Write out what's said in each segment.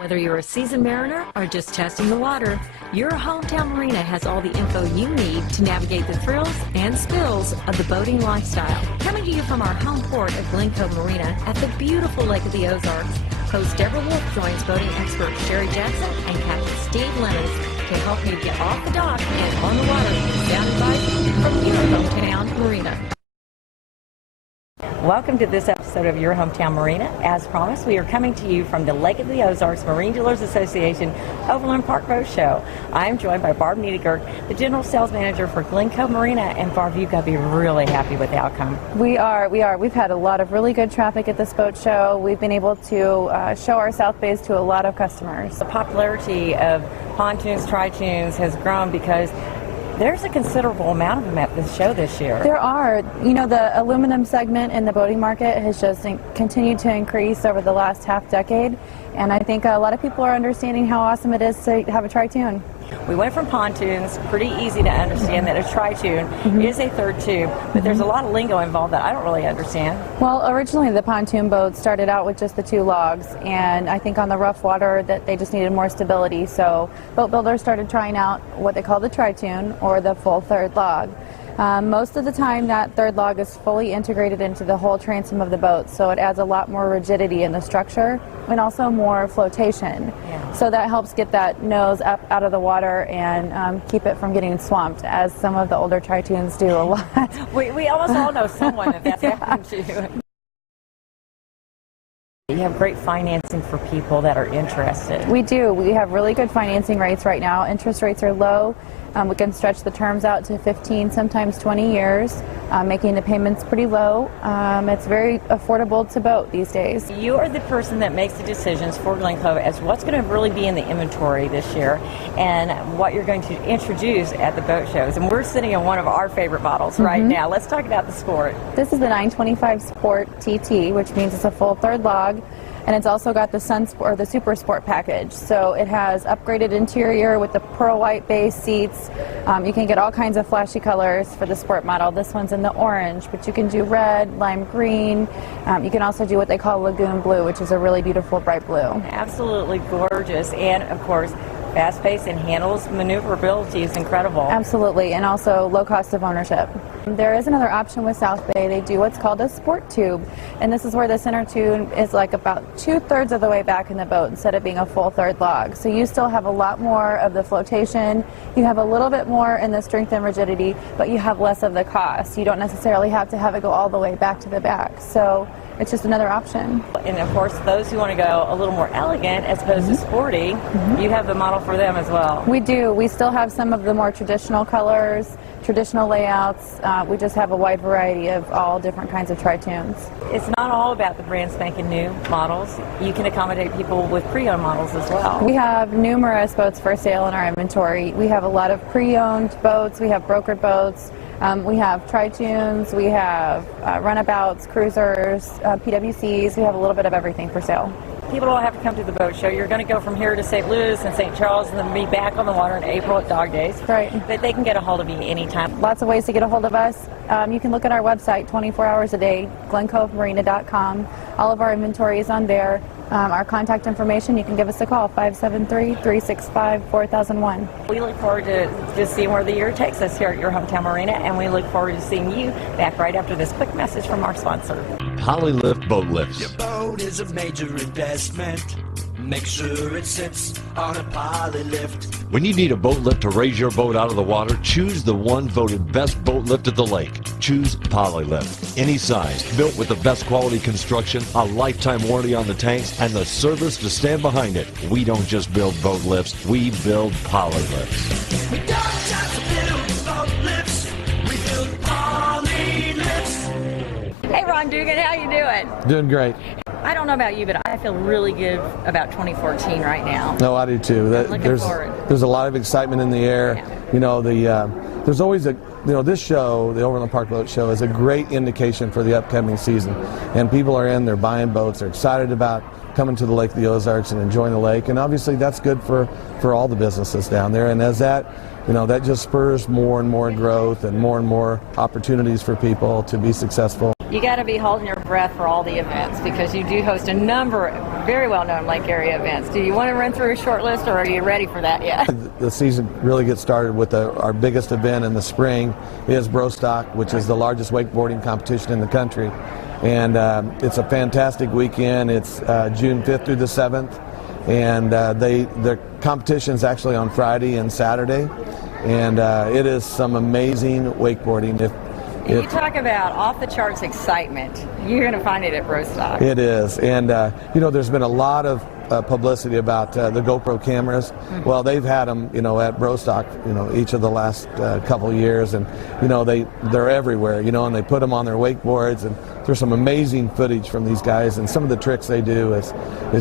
Whether you're a seasoned mariner or just testing the water, Your Home Town Marina has all the info you need to navigate the thrills and spills of the boating lifestyle. Coming to you from our home port of Glencove Marina at the beautiful Lake of the Ozarks, host Deborah Wolfe joins boating expert Sherry Jackson and Captain Steve Lemons to help you get off the dock and on the water with sound advice from Your Home Town Marina. Welcome to this episode of Your Home Town Marina. As promised, we are coming to you from the Lake of the Ozarks Marine Dealers Association Overland Park Boat Show. I am joined by Barb Niedergerke, the General Sales Manager for Glencove Marina. And Barb, you've got to be really happy with the outcome. We are. We've had a lot of really good traffic at this boat show. We've been able to show our South Bays to a lot of customers. The popularity of pontoons, tri-toons has grown because there's a considerable amount of them at this show this year. There are. You know, the aluminum segment in the boating market has just continued to increase over the last half decade, and I think a lot of people are understanding how awesome it is to have a tri-toon. We went from pontoons, pretty easy to understand that a tri-toon is a third tube, but there's a lot of lingo involved that I don't really understand. Well, originally the pontoon boat started out with just the two logs, and I think on the rough water that they just needed more stability, so boat builders started trying out what they call the tri-toon, or the full third log. Most of the time that third log is fully integrated into the whole transom of the boat, so it adds a lot more rigidity in the structure and also more flotation. Yeah. So that helps get that nose up out of the water and keep it from getting swamped, as some of the older tri-toons do a lot. we almost all know someone that's happened to. You have great financing for people that are interested. We do. We have really good financing rates right now. Interest rates are low. We can stretch the terms out to 15, sometimes 20 years, making the payments pretty low. It's very affordable to boat these days. You are the person that makes the decisions for Glencove as what's going to really be in the inventory this year and what you're going to introduce at the boat shows. And we're sitting in one of our favorite models right now. Let's talk about the Sport. This is the 925 Sport TT, which means it's a full third log. And it's also got the the Super Sport package. So it has upgraded interior with the pearl white base seats. You can get all kinds of flashy colors for the Sport model. This one's in the orange, but you can do red, lime green. You can also do what they call lagoon blue, which is a really beautiful bright blue. Absolutely gorgeous. And of course, fast pace and handles maneuverability is incredible. Absolutely, and also low cost of ownership. There is another option with South Bay. They do what's called a sport tube, and this is where the center tube is like about 2/3 of the way back in the boat instead of being a full third log. So you still have a lot more of the flotation, you have a little bit more in the strength and rigidity, but you have less of the cost. You don't necessarily have to have it go all the way back to the back. So it's just another option. And of course, those who want to go a little more elegant as opposed to sporty, you have the model for them as well. We do. We still have some of the more traditional colors, traditional layouts. We just have a wide variety of all different kinds of tri-toons. It's not all about the brand spanking new models. You can accommodate people with pre-owned models as well. We have numerous boats for sale in our inventory. We have a lot of pre-owned boats. We have brokered boats. We have tri-toons, we have runabouts, cruisers, PWCs. We have a little bit of everything for sale. People don't have to come to the boat show. You're going to go from here to St. Louis and St. Charles and then be back on the water in April at Dog Days. Right. But they can get a hold of you anytime. Lots of ways to get a hold of us. You can look at our website 24 hours a day, glencovemarina.com. All of our inventory is on there. Our contact information, you can give us a call, 573-365-4001. We look forward to just seeing where the year takes us here at Your Home Town Marina, and we look forward to seeing you back right after this quick message from our sponsor. Polylift Boat Lifts. Your boat is a major investment. Make sure it sits on a poly lift. When you need a boat lift to raise your boat out of the water, choose the one voted best boat lift at the lake. Choose Polylift. Any size, built with the best quality construction, a lifetime warranty on the tanks, and the service to stand behind it. We don't just build boat lifts, we build Polylifts. We don't just build boat lifts, we build poly lifts. Hey Ron Dugan, how you doing? Doing great. I don't know about you, but I feel really good about 2014 right now. No, I do too. There's a lot of excitement in the air. Yeah. You know, there's always this show, the Overland Park Boat Show, is a great indication for the upcoming season. And people are they're buying boats, they're excited about coming to the Lake of the Ozarks and enjoying the lake. And obviously that's good for all the businesses down there. And as that just spurs more and more growth and more opportunities for people to be successful. You got to be holding your breath for all the events because you do host a number of very well-known lake area events. Do you want to run through a short list, or are you ready for that yet? The season really gets started with our biggest event in the spring is Brostock, which is the largest wakeboarding competition in the country. And it's a fantastic weekend. It's June 5th through the 7th. And the competition is actually on Friday and Saturday. And it is some amazing wakeboarding. If you talk about off-the-charts excitement, you're going to find it at Brostock. It is. And, you know, there's been a lot of publicity about the GoPro cameras. Well, they've had them, you know, at Brostock, you know, each of the last couple years, and you know they're everywhere, you know, and they put them on their wakeboards, and there's some amazing footage from these guys, and some of the tricks they do is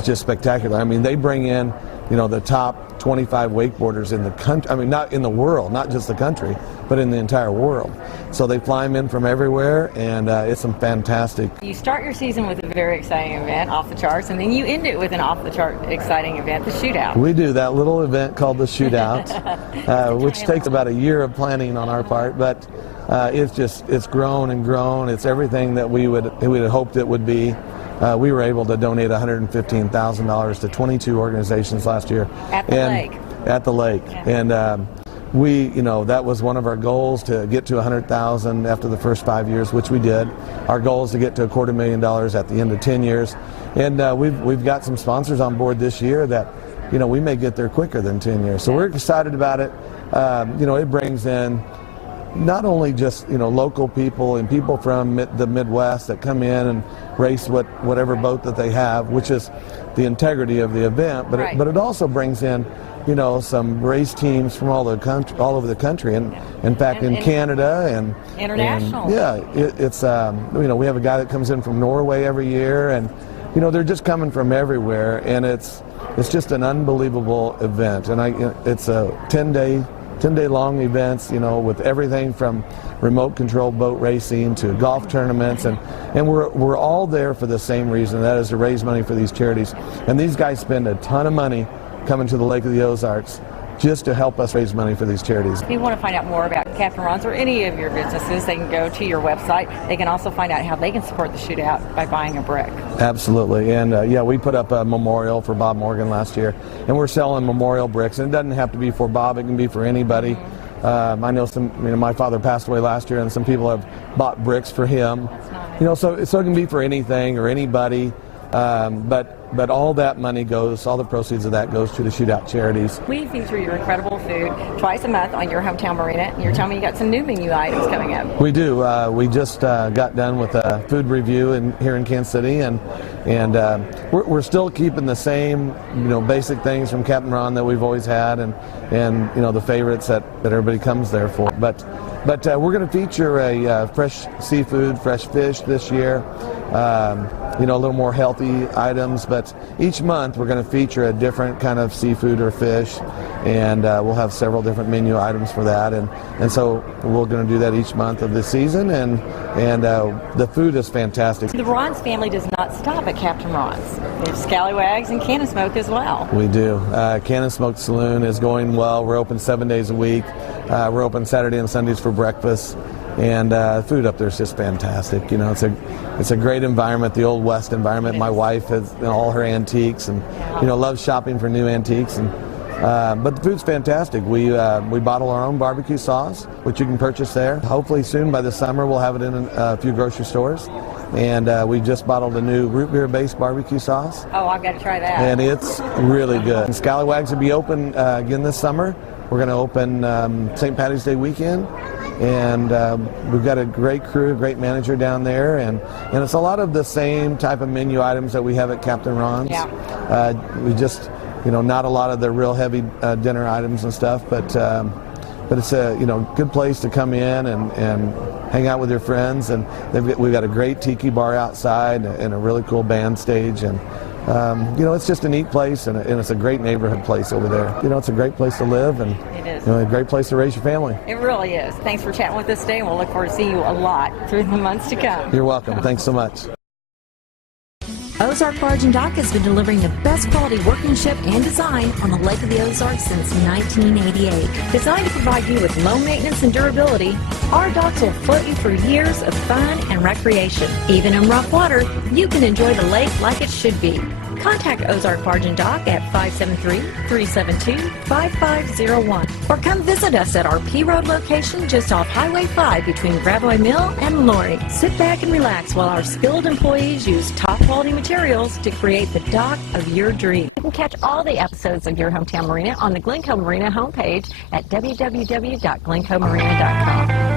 just spectacular. I mean, they bring in, you know, the top 25 wakeboarders in the country. I mean, not in the world, not just the country, but in the entire world. So they fly them in from everywhere, and it's some fantastic. You start your season with a very exciting event, off the charts, and then you end it with an off-the-chart exciting event, the shootout. We do that little event called the shootout, which takes about a year of planning on our part, but it's grown and grown. It's everything that we would have hoped it would be. We were able to donate $115,000 to 22 organizations last year. At the lake. At the lake. Yeah. And we, you know, that was one of our goals, to get to 100,000 after the first 5 years, which we did. Our goal is to get to $250,000 at the end of 10 years. And we've got some sponsors on board this year that, you know, we may get there quicker than 10 years. So we're excited about it. You know, it brings in not only just, you know, local people and people from the Midwest that come in and race whatever boat that they have, which is the integrity of the event, but but it also brings in, you know, some race teams from all over the country, and in fact in Canada and international. And, yeah, it's you know, we have a guy that comes in from Norway every year, and you know, they're just coming from everywhere, and it's just an unbelievable event. And it's a 10-day long events, you know, with everything from remote control boat racing to golf tournaments, and we're all there for the same reason, that is to raise money for these charities. And these guys spend a ton of money coming to the Lake of the Ozarks just to help us raise money for these charities. If you want to find out more about Captain Ron's or any of your businesses, they can go to your website. They can also find out how they can support the shootout by buying a brick. Absolutely. And yeah, we put up a memorial for Bob Morgan last year, and we're selling memorial bricks. And it doesn't have to be for Bob, it can be for anybody. I know my father passed away last year, and some people have bought bricks for him. That's nice. You know, so it can be for anything or anybody. But all that money goes, all the proceeds of that goes to the shootout charities. We feature your incredible food twice a month on Your Home Town Marina, and you're telling me you got some new menu items coming up. We do. We just got done with a food review here in Kansas City, and we're still keeping the same, you know, basic things from Captain Ron that we've always had, and you know, the favorites that everybody comes there for. But we're going to feature a fresh seafood, fresh fish this year. You know, a little more healthy items, but each month we're going to feature a different kind of seafood or fish, and we'll have several different menu items for that, and so we're going to do that each month of the season, and the food is fantastic. The Ron's family does not stop at Captain Ron's. They have Scallywags and Cannon Smoke as well. We do. Cannon Smoke Saloon is going well. We're open 7 days a week. We're open Saturday and Sundays for breakfast. And food up there is just fantastic. You know, it's a great environment, the Old West environment. My wife has, you know, all her antiques, and you know, loves shopping for new antiques. And but the food's fantastic. We bottle our own barbecue sauce, which you can purchase there. Hopefully soon, by the summer, we'll have it in a few grocery stores. And we just bottled a new root beer-based barbecue sauce. Oh, I've got to try that. And it's really good. And Scallywags will be open again this summer. We're going to open St. Patty's Day weekend. And we've got a great crew, a great manager down there, and it's a lot of the same type of menu items that we have at Captain Ron's. Yeah. We just, you know, not a lot of the real heavy dinner items and stuff, but it's a, you know, good place to come in and hang out with your friends. And we've got a great tiki bar outside and a really cool band stage, and you know, it's just a neat place, and it's a great neighborhood place over there. You know, it's a great place to live, and it is. You know, a great place to raise your family. It really is. Thanks for chatting with us today, and we'll look forward to seeing you a lot through the months to come. You're welcome. Thanks so much. Ozark Barge and Dock has been delivering the best quality workmanship and design on the Lake of the Ozarks since 1988. Designed to provide you with low maintenance and durability, our docks will float you for years of fun and recreation. Even in rough water, you can enjoy the lake like it should be. Contact Ozark Barge and Dock at 573-372-5501 or come visit us at our P Road location just off Highway 5 between Gravois Mill and Lori. Sit back and relax while our skilled employees use top quality materials to create the dock of your dreams. You can catch all the episodes of Your Hometown Marina on the Glencove Marina homepage at www.glencovemarina.com.